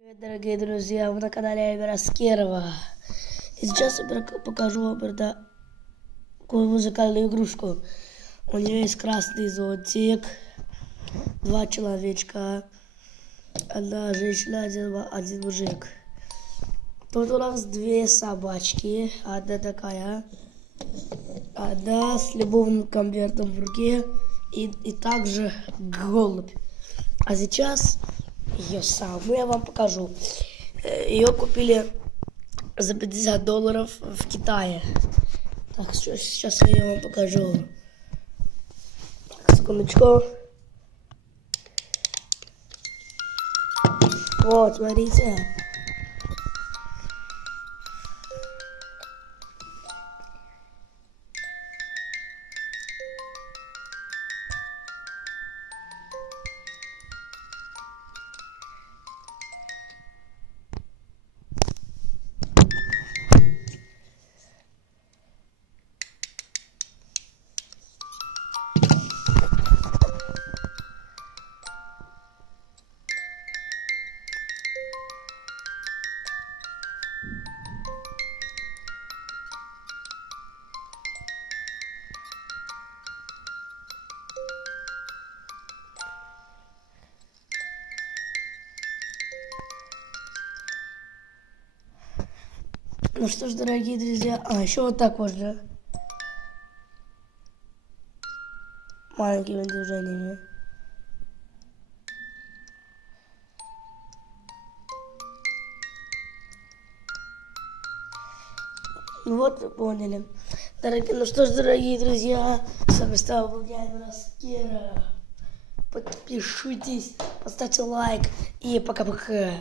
Привет, дорогие друзья, вы на канале Эльвира Аскерова. И сейчас я покажу вам такую музыкальную игрушку. У нее есть красный зонтик, два человечка, одна женщина, один мужик. Тут у нас две собачки, одна такая, одна с любовным конвертом в руке и также голубь. А сейчас ее саму я вам покажу. Ее купили за $50 в Китае. Так, сейчас я ее вам покажу. Секундочку. Вот, смотрите. Ну что ж, дорогие друзья, еще вот так можно. Маленькими движениями. Ну вот, вы поняли. Ну что ж, дорогие друзья, с вами был я, Эльвира Аскерова. Подпишитесь, поставьте лайк и пока-пока.